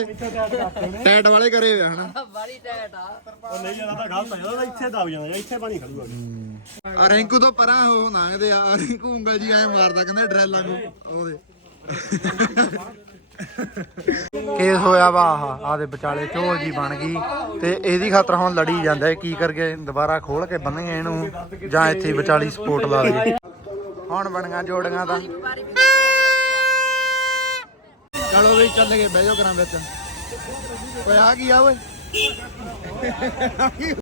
ਓਏ ਟੈਟ ਵਾਲੇ ਕਰੇ ਹੋਏ ਆ ਹਨਾ। ਬੜੀ ਟੈਟ ਆ। ਉਹ ਨਹੀਂ ਜਾਂਦਾ ਤਾਂ ਗਲਤ ਹੈ ਉਹਦਾ ਇੱਥੇ ਦਬ ਜਾਂਦਾ ਇੱਥੇ ਪਾਣੀ ਖੜੂਗਾ ਆ ਰਿੰਕੂ ਤੋਂ ਪਰਾਂ ਉਹ ਲੰਘਦੇ ਆ ਰਿੰਕੂ ਉਂਗਲ ਜੀ ਐ ਮਾਰਦਾ ਕਹਿੰਦਾ ਡਰੈਲਾਂ ਨੂੰ ਉਹਦੇ। ਕੇਸ ਹੋਇਆ ਵਾ? ਆਹ ਆਦੇ ਵਿਚਾਲੇ ਝੋਲ ਜੀ ਬਣ ਗਈ ਤੇ ਇਹਦੀ ਖਾਤਰ ਹੁਣ ਲੜੀ ਜਾਂਦਾ ਕੀ ਕਰਕੇ ਦੁਬਾਰਾ ਖੋਲ ਕੇ ਬੰਨ੍ਹਗੇ ਇਹਨੂੰ ਜਾਂ ਇੱਥੇ ਵਿਚਾਲੀ ਸਪੋਰਟ ਲਾ ਲਈਏ ਹੁਣ ਬਣੀਆਂ ਜੋੜੀਆਂ ਦਾ ਚਲੋ ਵੀ ਚੱਲ ਗਏ ਬਹਿ ਜਾਓ ਕਰਾਂ ਵਿੱਚ। ਓਏ ਆ ਕੀ ਆ ਓਏ?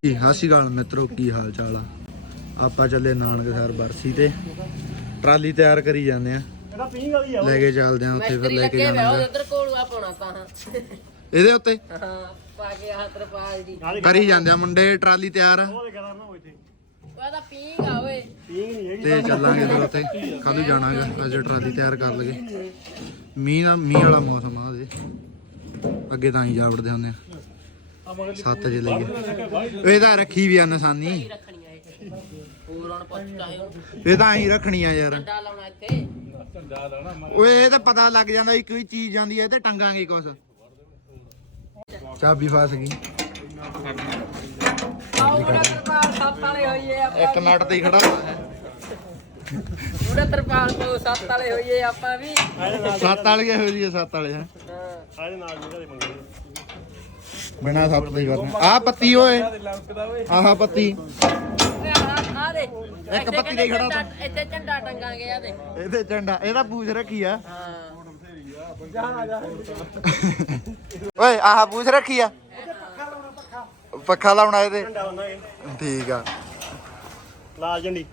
ਕੀ ਹਾਸੀ ਗਾਲ ਮਿੱਤਰੋ ਕੀ ਹਾਲ ਚਾਲ ਆ? ਆਪਾਂ ਚੱਲੇ ਨਾਨਕ ਸਰ ਬਰਸੀ ਤੇ। ਟਰਾਲੀ ਤਿਆਰ ਕਰੀ ਜਾਂਦੇ ਆ। ਇਹਦਾ ਪੀਂਗ ਵਾਲੀ ਆ ਲੈ ਕੇ ਚੱਲਦੇ ਆ ਉੱਥੇ ਫਿਰ ਲੈ ਕੇ ਜਾਣਾ ਉਧਰ ਕੋਲੂਆ ਪਾਉਣਾ ਤਾਂ ਇਹਦੇ ਉੱਤੇ? ਹਾਂ ਪਾ ਕੇ ਹੱਥ ਰਪਾਲ ਦੀ ਕਰੀ ਜਾਂਦੇ ਆ ਮੁੰਡੇ ਟਰਾਲੀ ਤਿਆਰ। ਆ ਉਹਦੇ ਪੀਂਗ ਆ ਓਏ। ਤੇ ਚੱਲਾਂਗੇ ਫਿਰ ਉੱਥੇ। ਕੱਲ ਜਾਣਾਗਾ? ਅੱਜ ਟਰਾਲੀ ਤਿਆਰ ਕਰ ਲਗੇ ਮੀਂਹ ਦਾ ਮੀਂਹ ਵਾਲਾ ਮੌਸਮ ਆ ਉਹਦੇ ਅੱਗੇ ਤਾਂ ਹੀ ਜਾਵੜਦੇ ਹੁੰਦੇ ਆ। 7 ਵਜੇ ਲਈਏ ਇਹ ਤਾਂ ਰੱਖੀ ਵੀ ਆ ਨਿਸ਼ਾਨੀ। ਇਹ। ਤਾਂ ਹੀ ਰੱਖਣੀ ਆ ਯਾਰ। ਡੰਡਾ ਲਾਉਣਾ ਇੱਥੇ। ਓਏ ਇਹ ਤਾਂ ਪਤਾ ਲੱਗ ਜਾਂਦਾ ਵੀ ਕੋਈ ਚੀਜ਼ ਜਾਂਦੀ ਹੈ ਤੇ ਟੰਗਾਂਗੇ ਕੁਛ। ਚਾਬੀ ਫਸ ਗਈ। ਸੱਤ ਵਾਲੇ ਹੋਈਏ ਆਪਾਂ ਇੱਕ ਨਟ ਤੇ ਹੀ ਖੜਾ ਹੋਇਆ ਹੈ। ਉਹਦਾ ਤਰਪਾਲ ਤੋਂ ਸੱਤ ਵਾਲੇ ਹੋਈਏ ਆਪਾਂ ਵੀ। ਸੱਤ ਵਾਲੇ ਹੋ ਜੀ ਸੱਤ ਵਾਲੇ ਹੈ ਹਾਂ ਆਲੇ ਨਾਲ ਜਿਹੜਾ ਦੇ ਮੰਗੇ ਬਿਨਾ ਸੱਤ ਦੇ ਕਰਨਾ। ਆਹ ਪੱਤੀ ਓਏ। ਆਹ ਪੱਤੀ। ਓਏ ਆ ਆ ਦੇ ਇੱਕ ਪੱਤੀ ਦੇ ਖੜਾ ਝੰਡਾ- ਇੱਥੇ ਝੰਡਾ ਟੰਗਾਂਗੇ ਆ ਦੇ ਇਹਦੇ ਝੰਡਾ ਇਹਦਾ ਪੂਛ ਰੱਖੀ ਆ। ਹਾਂ। ਓਏ ਆਹ ਪੂਛ ਰੱਖੀ ਆ। ਪੱਖਾ ਲਾਉਣਾ ਇਹਦੇ। ਝੰਡਾ ਠੀਕ ਆ। ਲਾਲ ਝੰਡੀ।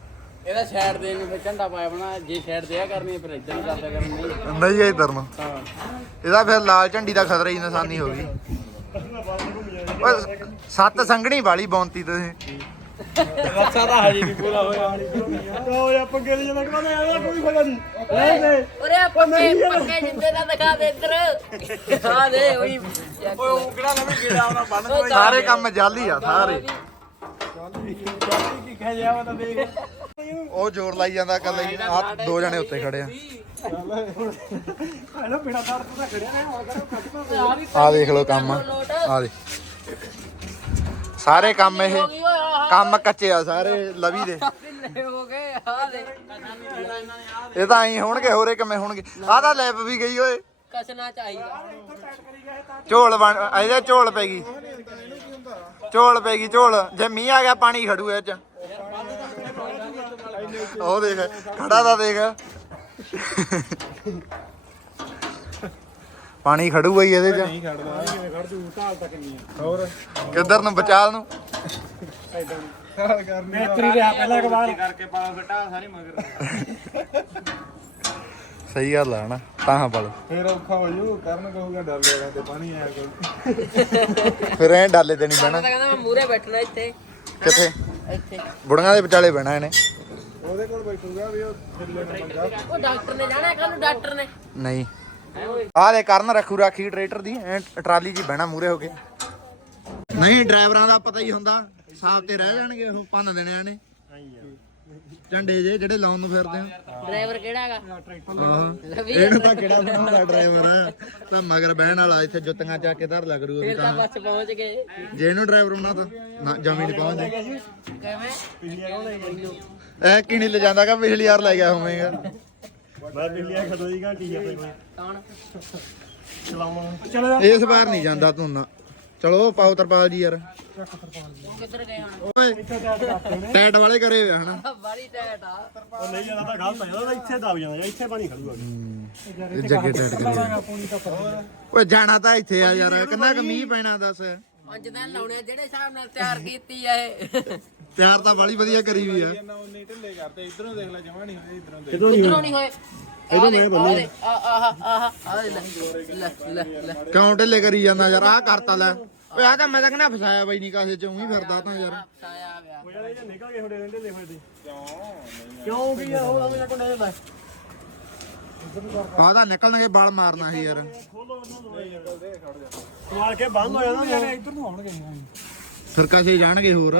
ਇਹਦਾ ਸਾਈਡ ਦੇ ਨੂੰ ਝੰਡਾ ਪਾਇਆ ਬਣਾ ਜੇ ਸਾਈਡ ਤੇ ਆ ਕਰਨੀ ਫਿਰ ਇੱਧਰ ਨੂੰ ਕਰਦਾ ਕਰਨੀ ਨਹੀਂ। ਇਧਰ ਨੂੰ। ਇਹਦਾ ਫਿਰ ਲਾਲ ਝੰਡੀ ਦਾ ਖਤਰਾ ਹੀ ਨਿਸ਼ਾਨੀ ਹੋ ਗਈ। ਓਏ ਸੱਤ ਸੰਘਣੀ ਵਾਲੀ ਬੌਂਤੀ ਤੁਸੀਂ। ਰੱਸਾ ਤਾਂ ਹਜੇ ਵੀ ਪੂਰਾ ਹੋਇਆ। ਉਹ ਯਾ ਪੰਗੇ ਦੇ ਜਨਾ ਕਹਿੰਦਾ ਇਹਦਾ ਕੋਈ ਫਾਇਦਾ ਨਹੀਂ। ਲੈ ਲੈ ਉਰੇ ਆ ਪੱਕੇ ਪੱਕੇ ਜਿੰਦੇ ਦਾ ਦਿਖਾ ਦੇ ਇੱਧਰ। ਆ ਦੇ ਉਹੀ। ਓਏ ਉਹ ਕਿਹੜਾ ਨਵੇਂ ਕੀੜਾ ਆਉਣਾ ਬੰਨ ਸਾਰੇ ਕੰਮ ਜਾਲੀ ਆ ਸਾਰੇ। ਕੀ ਕਹਿ ਜਾ ਵਾ ਤਾਂ ਦੇਖ ਉਹ ਜ਼ੋਰ ਲਾਈ ਜਾਂਦਾ ਕੱਲ ਆ ਦੋ ਜਣੇ ਉੱਤੇ ਖੜੇ ਆ। ਹੈਲੋ ਬਿਨਾ ਦਰ ਤੋਂ ਤਾਂ ਖੜਿਆ ਨੇ ਹੁਣ ਕਰੋ ਕੱਟ ਆ ਦੇਖ ਕੰਮ ਆ ਦੇ ਸਾਰੇ ਕੰਮ ਇਹ। ਕੰਮ ਕੱਚੇ ਆ ਸਾਰੇ ਲਵੀ ਦੇ। ਕਿੰਨੇ ਹੋ ਗਏ ਆ ਦੇ। ਇਹ ਤਾਂ ਐਂ ਹੋਣਗੇ ਹੋਰੇ ਕਿਵੇਂ ਹੋਣਗੇ? ਆਹ ਤਾਂ ਲੈਪ ਵੀ ਗਈ ਓਏ। ਕਸਣਾ ਚਾਹੀਦਾ। ਝੋਲ ਬਣ ਇਹਦੇ ਝੋਲ ਪੈ ਗਈ। ਝੋਲ ਪੈ ਗਈ ਝੋਲ। ਜੇ ਮੀਂਹ ਆ ਗਿਆ ਪਾਣੀ ਖੜੂ ਇਹ ਚ। ਉਹ ਦੇਖ ਖੜਾ ਦਾ ਦੇਖ। ਪਾਣੀ ਖੜੂਗਾ ਹੀ ਇਹਦੇ ਚ। ਨਹੀਂ ਖੜਦਾ। ਕਿਵੇਂ ਖੜ ਜੂ ਢਾਲ ਤੱਕ ਨਹੀਂ ਹੋਰ? ਕਿੱਧਰ ਨੂੰ ਬਚਾਲ ਨੂੰ? ਮੈਤਰੀ ਰਿਹਾ ਪਹਿਲਾਂ ਕਬਾਲ ਕਰਕੇ ਪਾਲਾ ਫਟਾ ਸਾਰੀ ਮਗਰ। ਸਹੀ ਗੱਲ ਆ ਨਾ ਤਾਂ ਪਲ। ਫੇਰ ਔਖਾ ਹੋ ਜੂ ਕਰਨ ਕਹੂਗਾ ਡਰ ਲਿਆ ਤੇ ਪਾਣੀ ਆਇਆ ਕੋਈ ਫਿਰ ਐ ਡਾਲੇ ਤੇ ਨਹੀਂ ਮੈਂ ਬਹਿਣਾ ਕਹਿੰਦਾ ਮੈਂ ਮੂਰੇ ਬੈਠਣਾ ਇੱਥੇ। ਕਿੱਥੇ? ਇੱਥੇ। ਬੁੜੀਆਂ ਦੇ ਵਿਚਾਲੇ ਬਹਿਣਾ ਇਹਨੇ। ਉਹਦੇ ਕੋਲ ਬੈਠੂਗਾ ਵੀ ਉਹ ਥੱਲੇ ਨਾ ਮੰਗਾ ਉਹ ਡਾਕਟਰ ਨੇ ਜਾਣਾ ਕੱਲ ਨੂੰ ਡਾਕਟਰ ਨੇ। ਨਹੀਂ। ਆਹ ਦੇ ਕਰਨ ਰੱਖੂ ਰਾਖੀ ਟਰੈਕਟਰ ਦੀ ਐਂ ਟਰਾਲੀ ਹੀ ਬਹਿਣਾ ਮੂਰੇ ਹੋ ਕੇ। ਨਹੀਂ ਡਰਾਈਵਰਾਂ ਦਾ ਪਤਾ ਹੀ ਹੁੰਦਾ ਸਾਫ਼ ਤੇ ਰਹਿ ਜਾਣਗੇ ਉਹ ਭੰਨ ਦੇਣਿਆਂ ਨੇ ਝੰਡੇ ਜੇ ਜਿਹੜੇ ਲਾਉਣ ਨੂੰ ਫਿਰਦੇ ਆ। ਡਰਾਈਵਰ ਕਿਹੜਾ ਹੈਗਾ? ਆਹ ਇਹਨੂੰ ਤਾਂ ਕਿਹੜਾ ਬਣਾਉਂਦਾ ਡਰਾਈਵਰ? ਤਾਂ ਮਗਰ ਬਹਿਣ ਵਾਲਾ ਇੱਥੇ ਜੁੱਤੀਆਂ ਚੱਕ ਕੇ ਧਰ ਲੱਗ ਰੂ ਉਹਦੀ ਫਿਰ ਤਾਂ ਤਾਂ। ਬੱਸ ਪਹੁੰਚ ਗਏ। ਜੇ ਇਹਨੂੰ ਡਰਾਈਵਰ ਬਣਾ ਤਾਂ ਨਾ ਜਮੀ ਨਹੀਂ ਪਹੁੰਚਦੇ ਕਿਵੇਂ? ਐ ਕਿਣੀ ਲੈ ਜਾਂਦਾ ਕਾ ਪਿਛਲੀ ਵਾਰ ਲੈ ਗਿਆ ਹੋਵੇਗਾ। ਮੈਂ ਘੰਟੀ ਆ ਚਲੋ ਇਸ ਵਾਰ ਨਹੀਂ ਜਾਂਦਾ ਤੂੰ ਨਾ। ਚਲੋ ਪਾਓ ਤਰਪਾਲ ਜੀ ਯਾਰ। ਉਹ ਕਿੱਧਰ ਗਏ ਹੁਣ? ਓਏ। ਟੈਟ ਵਾਲੇ ਕਰੇ ਹੋਏ ਆ ਹਨਾ। ਬੜੀ ਟੈਟ ਆ। ਉਹ ਨਹੀਂ ਜਾਂਦਾ ਤਾਂ ਗਲਤ ਹੈ ਉਹਦਾ ਇੱਥੇ ਦਬ ਜਾਂਦਾ ਇੱਥੇ ਪਾਣੀ ਖੜੂਗਾ ਇਹ ਜੱਗੇ ਟੈਟ ਕਰੇ ਓਏ ਜਾਣਾ ਤਾਂ ਇੱਥੇ ਆ ਯਾਰ। ਕਿੰਨਾ ਕੁ ਮੀਂਹ ਪੈਣਾ ਦੱਸ। ਪੰਜ ਦਿਨ ਲਾਉਣੇ ਆ, ਜਿਹੜੇ ਹਿਸਾਬ ਨਾਲ ਤਿਆਰ ਕੀਤੀ ਆ ਇਹ। ਤਿਆਰ ਤਾਂ ਬੜੀ ਵਧੀਆ ਕਰੀ ਵੀ ਆ। ਨਾ ਉਨੀ ਢਿੱਲੇ ਕਰਤੇ ਇਧਰੋਂ ਦੇਖ ਲੈ ਜਮਾ ਨਹੀਂ ਇਧਰੋਂ ਦੇਖ। ਉਧਰੋਂ ਨਹੀਂ ਹੋਏ। ਇਹਦੋਂ ਮੈਂ ਬੰਨੇ। ਆਹ ਆਹ ਆਹ ਆਹ ਲੈ ਲੈ ਲੈ ਲੈ। ਕਿਉਂ ਢਿੱਲੇ ਕਰੀ ਜਾਂਦਾ ਯਾਰ ਆਹ ਕਰਤਾ ਲੈ। ਓਏ ਆ ਤਾਂ ਮੈਂ ਤਾਂ ਕਹਿੰਦਾ ਫਸਾਇਆ ਬਈ ਨਹੀਂ ਕਾਸੇ ਚ ਉਹੀ ਫਿਰਦਾ ਤਾਂ ਯਾਰ। ਸਾਇਆ ਵਿਆ ਕਿਉਂ? ਕੀ ਆ ਉਹ ਜਾ ਕੋਨੇ ਜਾਂਦਾ ਆ ਤਾਂ ਨਿਕਲਣਗੇ ਬਾਲ ਮਾਰਨਾ ਸੀ ਯਾਰ। ਮਾਰ ਕੇ ਬੰਦ ਹੋ ਜਾਂਦਾ ਜਾਨੇ ਇੱਧਰ ਨੂੰ ਆਉਣਗੇ ਫਿਰ ਕਾਸੇ ਜਾਣਗੇ ਹੋਰ।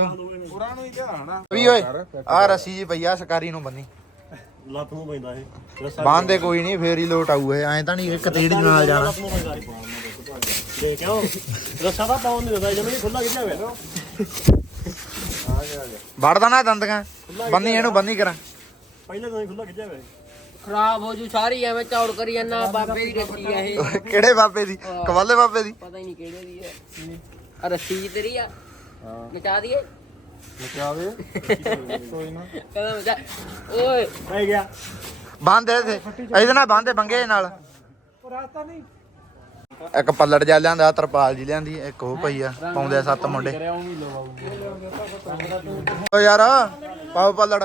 ਪੁਰਾਂ ਨੂੰ ਹੀ ਧਿਆਨ ਵੀ ਓਏ ਆ ਰੱਸੀ ਜੀ ਪਈ ਆ ਸਕਾਰੀ ਨੂੰ ਬੰਨੀ। ਲੱਤ ਨੂੰ ਪੈਂਦਾ ਇਹ। ਬਾਂਦੇ ਕੋਈ ਨਹੀਂ ਫੇਰ ਹੀ ਲੋਟ ਆਊ ਇਹ। ਐਂ ਤਾਂ ਨਹੀਂ ਇੱਕ ਤੀੜ ਨਾਲ ਜਾਣਾ। ਦੇ ਕਿਉਂ? ਰੱਸਾ ਤਾਂ ਪਾਉਣ ਨਹੀਂ ਦਿੰਦਾ ਜਮੇ ਖੁੱਲਾ ਕਿੱਥੇ ਹੋਇਆ? ਵੜਦਾ ਨਾ ਦੰਦਗਾ ਬੰਨੀ ਇਹਨੂੰ ਬੰਨੀ ਕਰਾਂ। ਪਹਿਲੇ ਤਾਂ ਖੁੱਲਾ ਕਿੱਥੇ ਹੋਇਆ? ਖਰਾਬ ਹੋ ਜੂ ਸਾਰੀ ਐਵੇਂ ਚੌੜ ਕਰੀ ਜਾਂਦਾ ਬਾਬੇ ਦੀ ਰੱਖੀ ਆ ਇਹ। ਕਿਹੜੇ ਬਾਬੇ ਦੀ? ਕਵਾਲੇ ਬਾਬੇ ਦੀ? ਪਤਾ ਹੀ ਨਹੀਂ ਕਿਹੜੇ ਦੀ ਹੈ। ਆ ਰੱਸੀ ਤੇਰੀ ਆ। ਨਚਾ ਦਈਏ? ਮਚਾਵੇ? ਕੋਈ ਨਾ। ਕਹਿੰਦਾ ਮਚਾ ਓਏ। ਪੈ ਗਿਆ। ਬੰਦ ਇਹਦੇ ਇਹਦੇ ਨਾਲ ਬੰਦੇ ਬੰਗੇ ਨਾਲ। ਉਹ ਰਾਸਤਾ ਨਹੀਂ। ਇੱਕ ਪੱਲੜ ਜਾ ਲਿਆਂਦਾ ਤਰਪਾਲ ਜੀ ਲਿਆਂਦੀ ਇੱਕ ਉਹ ਪਈ ਆ ਪਾਉਂਦੇ ਆ ਸੱਤ ਮੁੰਡੇ। ਓ ਯਾਰ ਪਾਓ ਪੱਲੜ।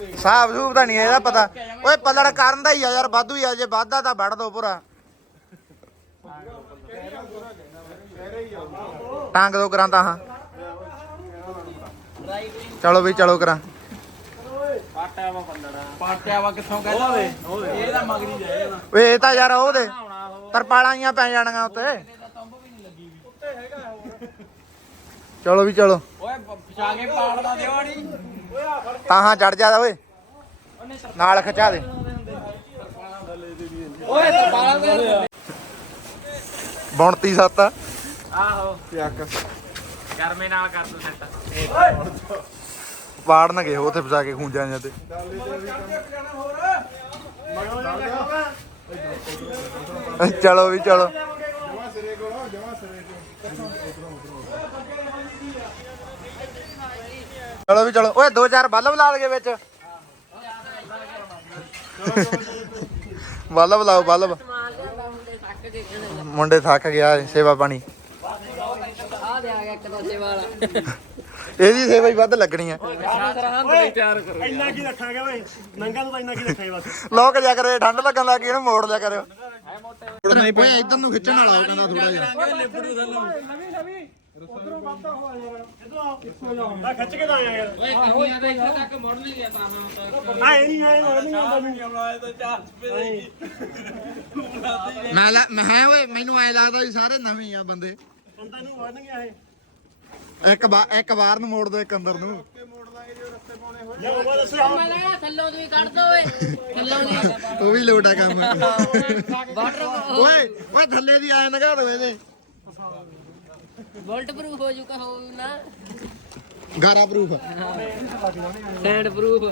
ਉਹ ਸਾਹਬ ਸੂਬ ਦਾ ਨਹੀਂ ਇਹਦਾ ਪਤਾ। ਓਏ ਪੱਲੜ ਕਰਨ ਦਾ ਹੀ ਆ ਯਾਰ ਵਾਧੂ ਹੀ ਆ ਜੇ ਵਾਧਾ ਤਾਂ ਵੜ ਦੋ ਪੂਰਾ। ਟਾਂਗ ਦੋ ਕਰਾਂ ਤਾਂ ਹਾਂ। ਚਲੋ ਵੀ ਚਲੋ ਕਰਾਂ। ਪਾਟਿਆ ਵਾ ਕਿੱਥੋਂ ਕਹਿੰਦਾ ਵੇ ਇਹ ਤਾਂ ਮਗਰੀ ਜਾਏਗਾ ਓਏ ਇਹ ਤਾਂ ਯਾਰ ਉਹਦੇ ਤਰਪਾਲਾਂ ਹੀ ਪੈ ਜਾਣੀਆਂ ਉੱਤੇ। ਚਲੋ ਵੀ ਚਲੋ। ਓਏ ਪਛਾ ਕੇ ਪਾੜਦਾ ਦਿਵਾੜੀ ਤਾਂ ਹਾਂ ਚੜ ਜਾ ਓਏ। ਨਾਲ ਖਿਚਾ ਦੇ। ਓਏ ਤਾਂ ਪਾਲ ਦੇ। ਬੁਣਤੀ ਸੱਤ ਆ। ਆਹੋ। ਚੱਕ ਗਰਮੇ ਨਾਲ ਕਰ ਦੋ ਸੈੱਟ। ਪਾੜਨਗੇ ਉੱਥੇ ਫਸਾ ਕੇ ਖੂੰਜਾਂ ਜਾਂ ਤੇ। ਚਲੋ ਵੀ ਚਲੋ। ਜਮਾ ਸਿਰੇ ਕੋਲ ਜਮਾ ਸਿਰੇ ਕੋਲ। ਚਲੋ ਵੀ ਚਲੋ। ਓਏ, ਦੋ ਚਾਰ ਬੱਲਬ ਲਾ ਲਗੇ ਵਿੱਚ। ਬੱਲਬ ਲਾਓ, ਬੱਲਬ। ਮੁੰਡੇ ਥੱਕ ਗਿਆ ਸੇਵਾ ਪਾਣੀ। ਆ ਦੇ ਆ ਗਿਆ ਇੱਕ ਦੋਸੇ ਵਾਲਾ ਇਹਦੀ ਸੇਵਾ ਹੀ ਵੱਧ ਲੱਗਣੀ ਆ। ਸਰਹੰਦ ਇੰਨਾ ਕੀ ਰੱਖਾਂਗੇ ਓਏ ਨੰਗਾ ਤੋਂ ਤਾਂ ਇੰਨਾ ਕੀ ਰੱਖਾਂਗੇ ਬਸ ਲੋਕ ਜਾ ਕਰੇ, ਠੰਡ ਲੱਗਣ ਲੱਗ ਗਈ, ਇਹਨੂੰ ਮੋੜ ਲਿਆ ਕਰਿਓ। ਓਏ ਇਧਰ ਨੂੰ ਖਿੱਚਣ ਵਾਲਾ ਉਹ ਕਹਿੰਦਾ ਥੋੜਾ ਜਿਹਾ ਲਿਬੜੂ ਥੱਲੋਂ ਆ ਖਿੱਚ ਕੇ ਤਾਂ ਆਇਆ ਯਾਰ ਓਏ ਕਹੀਆਂ ਦੇ ਇੱਥੇ ਤੱਕ ਮੁੜ ਨਹੀਂ ਗਿਆ ਤਾਂ ਹਾਂ ਆ ਇਹ ਨਹੀਂ ਆਏ ਨਹੀਂ ਆਉਂਦਾ ਮੈਨੂੰ ਬਣਾਇਆ ਤਾਂ ਚਾਰ ਰੁਪਏ ਮੈਂ ਮੈਂ ਓਏ, ਮੈਨੂੰ ਐ ਲੱਗਦਾ ਵੀ ਸਾਰੇ ਨਵੇਂ ਆ ਬੰਦੇ। ਬੰਦਾ ਨੂੰ ਵੜਨਗੇ ਇਹ ਇੱਕ ਵਾਰ ਇੱਕ ਵਾਰ ਨੂੰ ਮੋੜ ਦੋ ਇੱਕ ਅੰਦਰ ਨੂੰ। ਜੇ ਬਾਬਾ ਦੱਸੋ ਮੈਂ ਲਗਾ ਥੱਲੋਂ ਵੀ ਕੱਢ ਦੋ ਓਏ ਥੱਲੋਂ ਦੀ ਉਹ ਵੀ ਲੋਟਾ ਕੰਮ। ਵਾਟਰ ਓਏ ਓਏ ਥੱਲੇ ਦੀ ਐ ਨਗਾ ਦੋ ਇਹਦੇ। ਵੋਲਟ ਪ੍ਰੂਫ ਹੋ ਜੂਗਾ ਹੋ ਨਾ। ਗਾਰਾ ਪ੍ਰੂਫ ਸੈਂਡ ਪ੍ਰੂਫ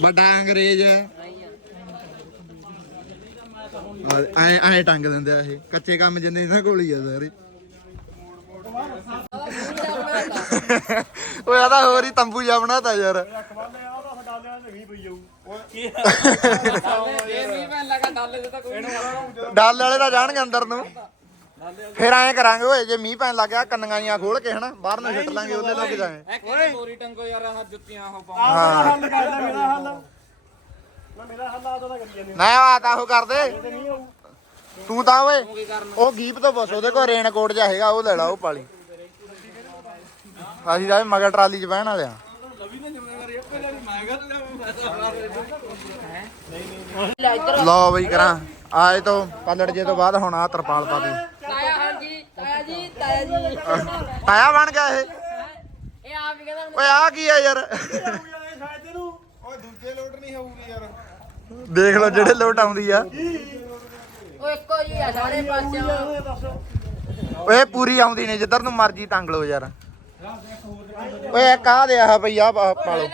ਵੱਡਾ ਅੰਗਰੇਜ਼ ਹੈ। ਐ ਐ ਟੰਗ ਦਿੰਦੇ ਆ ਇਹ। ਕੱਚੇ ਕੰਮ ਜਿੰਨੇ ਇਹਨਾਂ ਕੋਲ ਹੀ ਆ ਸਾਰੇ। ਓਏ ਆਦਾ ਹੋਰ ਹੀ ਤੰਬੂ ਜਾ ਬਣਾਤਾ ਯਾਰ। ਆ ਤਾਂ ਲਗਾ ਡਾਲੇ ਦੇ ਤਾਂ ਵਾਲੇ ਤਾਂ ਜਾਣਗੇ ਅੰਦਰ ਨੂੰ। ਫਿਰ ਐਂ ਕਰਾਂਗੇ ਓਏ ਜੇ ਮੀਂਹ ਪੈਣ ਲੱਗ ਗਿਆ ਕੰਨਗਾਈਆਂ ਖੋਲ ਕੇ ਹਨਾ ਬਾਹਰ ਨੂੰ ਛੱਟ ਲਾਂਗੇ ਉਹਦੇ ਲੋਕ ਜਾਏ ਇੱਕ ਦੋਰੀ ਟੰਗੋ ਯਾਰ ਆਹ ਜੁੱਤੀਆਂ ਉਹ ਪਾਉਂ ਆ ਹੱਲ ਕਰਦਾ ਮੇਰਾ ਹੱਲ। ਨਾ ਮੇਰਾ ਹੱਲ ਆ ਤਾਂ ਕਰੀ ਜਾਂਦੇ ਨਾ ਆ ਤਾਂ ਉਹ ਕਰਦੇ। ਤੇ ਨਹੀਂ ਤੂੰ ਤਾਂ ਓਏ ਉਹ ਗੀਪ ਤੋਂ ਬਸ ਉਹਦੇ ਕੋਲ ਰੇਨ ਕੋਟ ਜਿਹਾ ਹੈਗਾ ਉਹ ਲੈ ਲਾ ਉਹ ਪਾਲੀ ਅਸੀਂ ਤਾਂ ਮਗਰ ਟਰਾਲੀ 'ਚ ਬਹਿਣ ਵਾਲਿਆ ਲਓ ਬਈ ਕਰਾਂ ਆਏ ਤੋਂ ਪਲੜ ਜੇ ਤੋਂ ਬਾਅਦ ਹੁਣ ਆ ਤਰਪਾਲ ਪਾ ਦੇ ਤਾਇਆ ਹਾਂਜੀ ਤਾਇਆ ਜੀ ਤਾਇਆ ਜੀ। ਤਾਇਆ ਬਣ ਗਿਆ ਇਹ। ਇਹ ਆਪ ਹੀ ਕਹਿੰਦਾ ਓਏ ਆ ਕੀ ਆ ਯਾਰ? ਓਏ ਦੂਜੇ ਲੋਟ ਨਹੀਂ ਹੋਊਗੀ ਯਾਰ। ਦੇਖ ਲਓ ਜਿਹੜੇ ਲੋਟ ਆਉਂਦੀ ਆ। ਉਹ ਇੱਕੋ ਜੀ ਆ ਸਾਰੇ ਪਾਸਿਆਂ ਓਏ ਪੂਰੀ ਆਉਂਦੀ ਨਹੀਂ ਜਿੱਧਰ ਨੂੰ ਮਰਜ਼ੀ ਟੰਗ ਲਓ ਯਾਰ। ਓਏ ਇੱਕ ਆ ਦੇ ਆ ਭਈ ਆ ਪਾ ਲਓ।